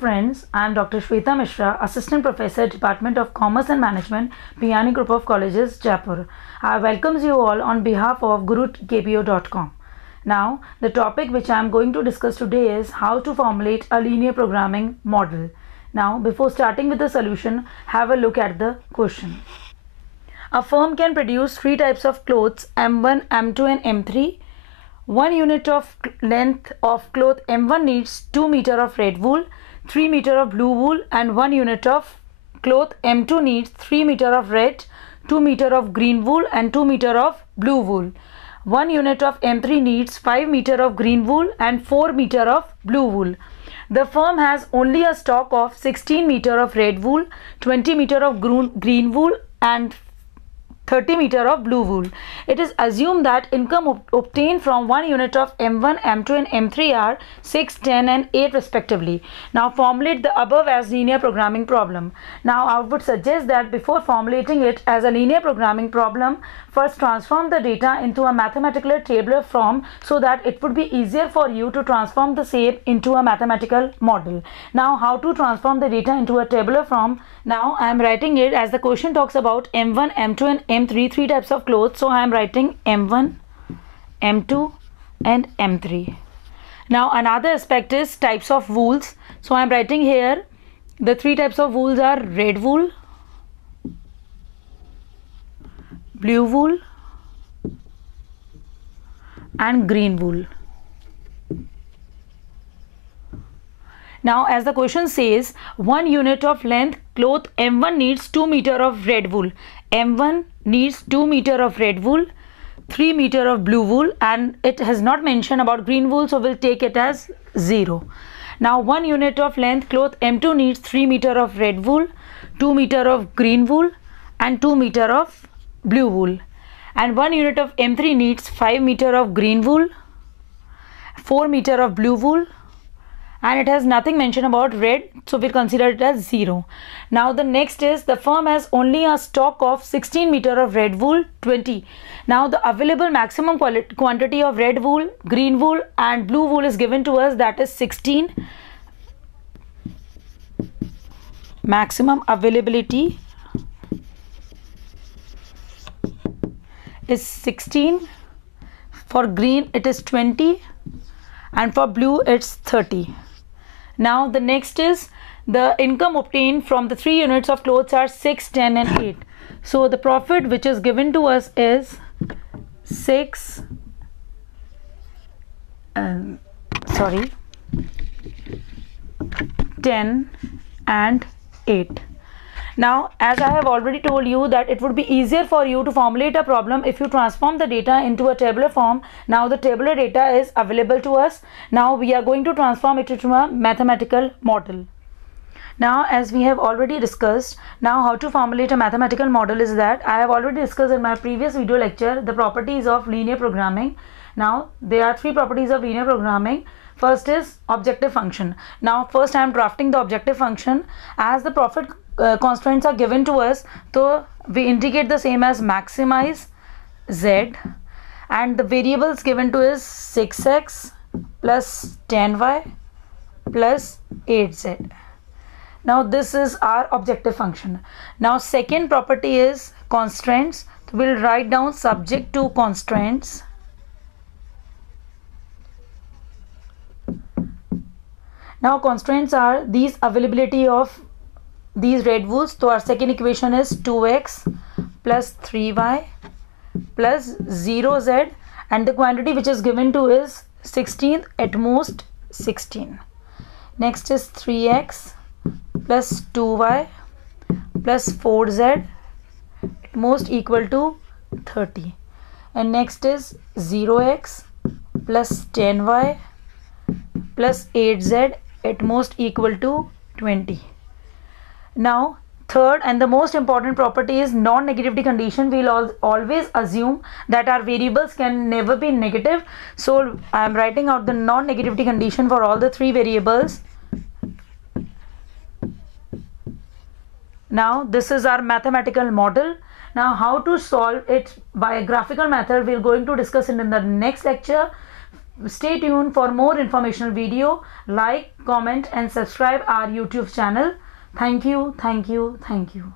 friends, I am Dr. Shweta Mishra, Assistant Professor, Department of Commerce and Management, Piyani Group of Colleges, Jaipur. I welcome you all on behalf of GuruKPO.com. Now, the topic which I am going to discuss today is how to formulate a linear programming model. Now, before starting with the solution, have a look at the question. A firm can produce three types of clothes, M1, M2 and M3. 1 unit of length of cloth M1 needs 2 meter of red wool, 3 meter of blue wool, and 1 unit of cloth M2 needs 3 meter of red, 2 meter of green wool and 2 meter of blue wool. 1 unit of M3 needs 5 meter of green wool and 4 meter of blue wool. The firm has only a stock of 16 meter of red wool, 20 meter of green wool and 30 meter of blue wool. It is assumed that income obtained from 1 unit of M1, M2 and M3 are 6, 10 and 8 respectively. Now formulate the above as linear programming problem. Now I would suggest that before formulating it as a linear programming problem, first transform the data into a mathematical tabular form so that it would be easier for you to transform the same into a mathematical model. Now how to transform the data into a tabular form? Now I am writing it as the question talks about M1, M2 and M3, three types of clothes. So I am writing M1, M2 and M3. Now another aspect is types of wools. So I am writing here the three types of wools are red wool, blue wool and green wool. Now as the question says, 1 unit of length cloth M1 needs 2 meter of red wool. M1 needs 2 meter of red wool, 3 meter of blue wool, and it has not mentioned about green wool, so we'll take it as 0. Now 1 unit of length cloth M2 needs 3 meter of red wool, 2 meter of green wool and 2 meter of blue wool. And 1 unit of M3 needs 5 meter of green wool, 4 meter of blue wool, and it has nothing mentioned about red, so we'll consider it as 0. Now the next is the firm has only a stock of 16 meter of red wool, 20. Now the available maximum quantity of red wool, green wool and blue wool is given to us, that is 16. Maximum availability is 16. For green it is 20 and for blue it's 30. Now the next is the income obtained from the 3 units of clothes are 6, 10 and 8. So the profit which is given to us is 6, 10 and 8. Now as I have already told you that it would be easier for you to formulate a problem if you transform the data into a tabular form. Now the tabular data is available to us. Now we are going to transform it into a mathematical model. Now as we have already discussed, now how to formulate a mathematical model is that I have already discussed in my previous video lecture the properties of linear programming. Now there are 3 properties of linear programming. First is objective function. Now first I am drafting the objective function. As the profit constraints are given to us, so we indicate the same as maximize z, and the variables given to is 6x plus 10y plus 8z. Now this is our objective function. Now second property is constraints. So we'll write down subject to constraints. Now constraints are these availability of these red wools. So our second equation is 2x plus 3y plus 0z, and the quantity which is given to is 16, at most 16. Next is 3x plus 2y plus 4z, at most equal to 30. And next is 0x plus 10y plus 8z, at most equal to 20. Now third and the most important property is non-negativity condition. We'll always assume that our variables can never be negative, so I am writing out the non-negativity condition for all the 3 variables. Now this is our mathematical model. Now how to solve it by a graphical method we're going to discuss it in the next lecture. Stay tuned for more informational video. Like, comment and subscribe our YouTube channel. Thank you, thank you, thank you.